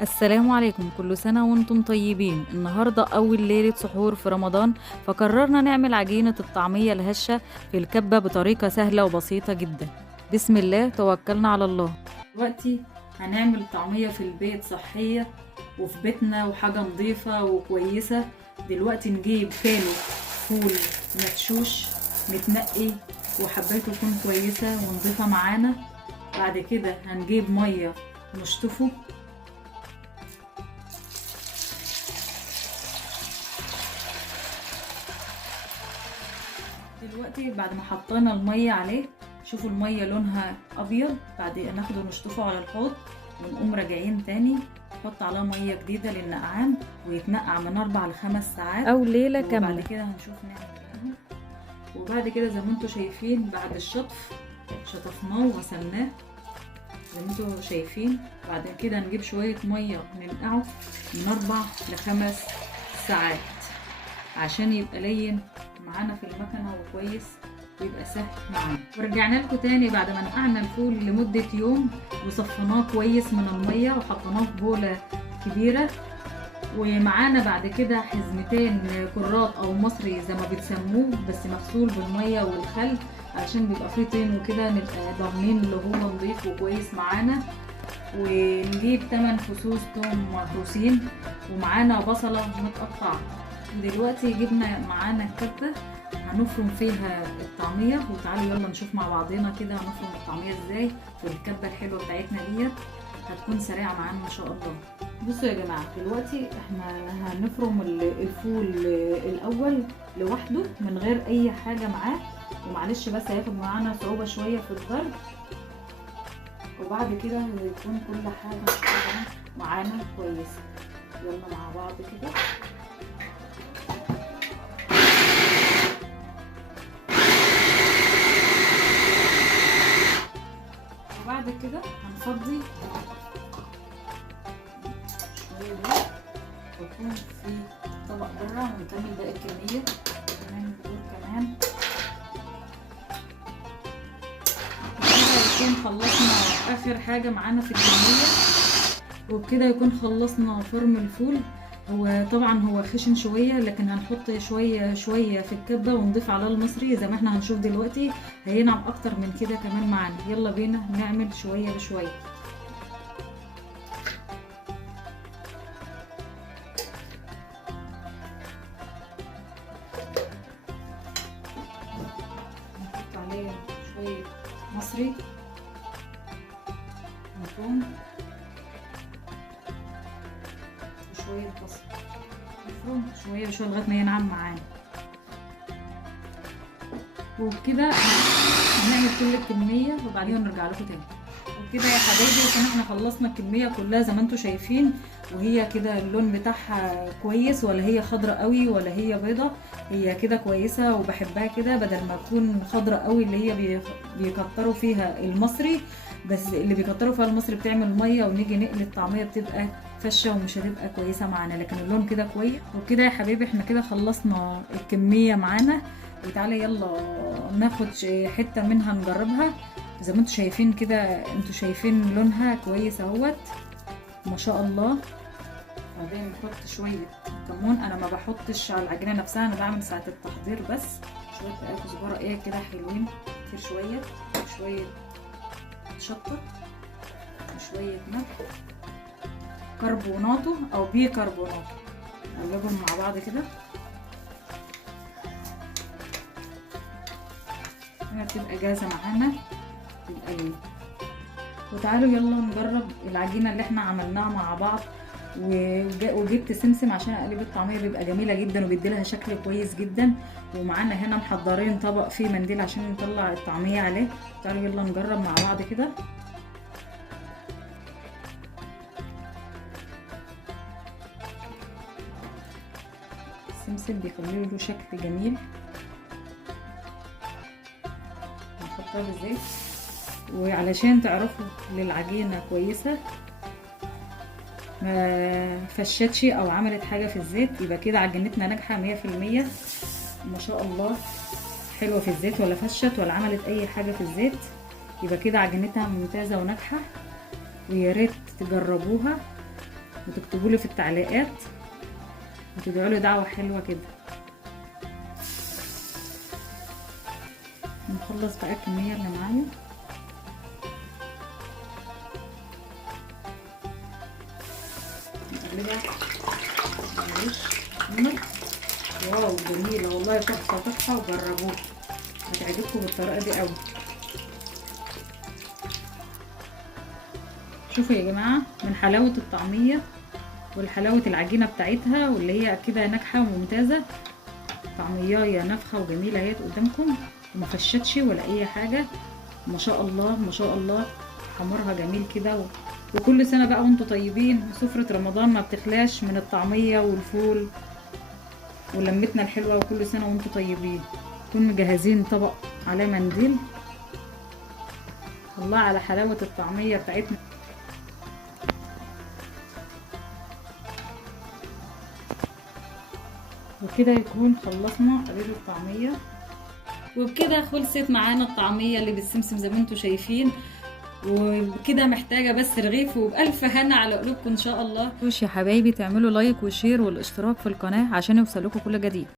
السلام عليكم، كل سنة وانتم طيبين. النهاردة أول ليلة سحور في رمضان، فقررنا نعمل عجينة الطعمية الهشة في الكبة بطريقة سهلة وبسيطة جدا. بسم الله، توكلنا على الله. دلوقتي هنعمل طعمية في البيت صحية وفي بيتنا وحاجة نظيفة وكويسة. دلوقتي نجيب كيلو فول مدشوش متنقي وحباته تكون كويسة ونضيفة معانا. بعد كده هنجيب مية نشطفه. دلوقتي بعد ما حطينا المية عليه، شوفوا المية لونها ابيض، بعد ناخده نشطفه على الحوض ونقوم راجعين تاني نحط عليه مية جديدة للنقعان ويتنقع من 4 ل5 ساعات او ليلة كاملة. وبعد كده هنشوف نعمل ايه. وبعد كده زي ما انتوا شايفين بعد الشطف شطفناه وغسلناه زي ما انتوا شايفين. بعد كده نجيب شوية مية ننقعه من 4 ل5 ساعات عشان يبقى لين معانا في المكنه وكويس ويبقى سهل معانا. ورجعنا لكم تاني بعد ما نقعنا الفول لمده يوم وصفناه كويس من الميه وحطيناه في بوله كبيره. ومعانا بعد كده حزمتين كرات او مصري زي ما بتسموه، بس مغسول بالميه والخل علشان بيبقى فيه طين وكده نبقى ضامنين اللي هو نضيف وكويس معانا. ونجيب 8 فصوص توم مهروسين ومعانا بصله متقطعه. دلوقتي جبنا معانا الكبة هنفرم فيها الطعمية، وتعالوا يلا نشوف مع بعضنا كده هنفرم الطعمية ازاي. والكبة الحلوة بتاعتنا ديت هتكون سريعة معانا ان شاء الله. بصوا يا جماعة، دلوقتي احنا هنفرم الفول الاول لوحده من غير اي حاجة معاه، ومعلش بس هياخد معانا صعوبة شوية في الضرب. وبعد كده هيكون كل حاجة معانا كويسة. يلا مع بعض كده. بعد كده هنفضي شوية ده ويكون في طبق بره ونكمل باقي الكمية كمان بدور كمان. وكده يكون خلصنا آخر حاجة معانا في الكمية، وبكده يكون خلصنا فرم الفول. هو طبعا هو خشن شويه، لكن هنحط شويه شويه في الكبه ونضيف على المصري زي ما احنا هنشوف دلوقتي هينعم اكتر من كده كمان معانا. يلا بينا نعمل شويه بشويه. نحط عليه شويه مصري وثوم وشويه بصل نفرم شويه بشويه لغايه ما ينعم معانا. وبكده هنعمل كل الكميه وبعدين نرجع لكم تاني. وبكده يا حبايبي عشان احنا خلصنا الكميه كلها زي ما انتم شايفين، وهي كده اللون بتاعها كويس، ولا هي خضرة قوي ولا هي بيضة. هي كده كويسه وبحبها كده، بدل ما تكون خضرة قوي اللي هي بيكتروا فيها المصري. بس اللي بيكتروا فيها المصري بتعمل ميه ونيجي نقلي الطعميه بتبقى فشه ومش هتبقى كويسه معانا، لكن اللون كده كويس. وكده يا حبايبي احنا كده خلصنا الكميه معانا. وتعالى يلا ناخد حته منها نجربها. زي ما انتوا شايفين كده، انتوا شايفين لونها كويس اهوت ما شاء الله. بعدين نحط شويه كمون. انا ما بحطش على العجينه نفسها، انا بعمل ساعه التحضير بس. شويه بقى كزبره ايه كده حلوين كتير، شويه شطه وشويه ملح كربوناتو او بيكربوناتو. نقلبهم مع بعض كده. هنا بتبقى جاهزه معانا للقلي. وتعالوا يلا نجرب العجينه اللي احنا عملناها مع بعض. وجبت سمسم عشان اقلب الطعميه، بيبقى جميله جدا وبيديلها شكل كويس جدا. ومعانا هنا محضرين طبق فيه منديل عشان نطلع الطعميه عليه. تعالوا يلا نجرب مع بعض كده. السمسم بيخلي له شكل جميل. نحطها بالزيت، وعلشان تعرفوا للعجينه كويسه ما فشتش او عملت حاجه في الزيت، يبقى كده عجينتنا ناجحه 100% ما شاء الله. حلوه في الزيت ولا فشت ولا عملت اي حاجه في الزيت، يبقى كده عجينتها ممتازه وناجحه. ويا ريت تجربوها وتكتبوا لي في التعليقات وتدعوا لي دعوة حلوة كده. نخلص بقى الكمية اللي معايا. نقلبها معلش. واو جميلة والله، تحفة تحفة، وجربوها هتعجبكم بالطريقة دي قوي. شوفوا يا جماعة من حلاوة الطعمية والحلاوة العجينة بتاعتها، واللي هي كده ناجحة وممتازة. طعمية نافخة وجميلة اهي قدامكم، وما فشتش ولا اي حاجة، ما شاء الله ما شاء الله. حمرها جميل كده وكل سنة بقى وانتوا طيبين. سفرة رمضان ما بتخلاش من الطعمية والفول ولمتنا الحلوة، وكل سنة وانتوا طيبين. نكون مجهزين طبق عليه منديل. الله على حلاوة الطعمية بتاعتنا. وكده يكون خلصنا قليل الطعمية، وبكده خلصت معانا الطعمية اللي بالسمسم زي ما انتوا شايفين. وكده محتاجة بس رغيف، وبألف هنا على قلوبكم ان شاء الله. يا حبايبي تعملوا لايك وشير والاشتراك في القناة عشان يوصلكوا كل جديد.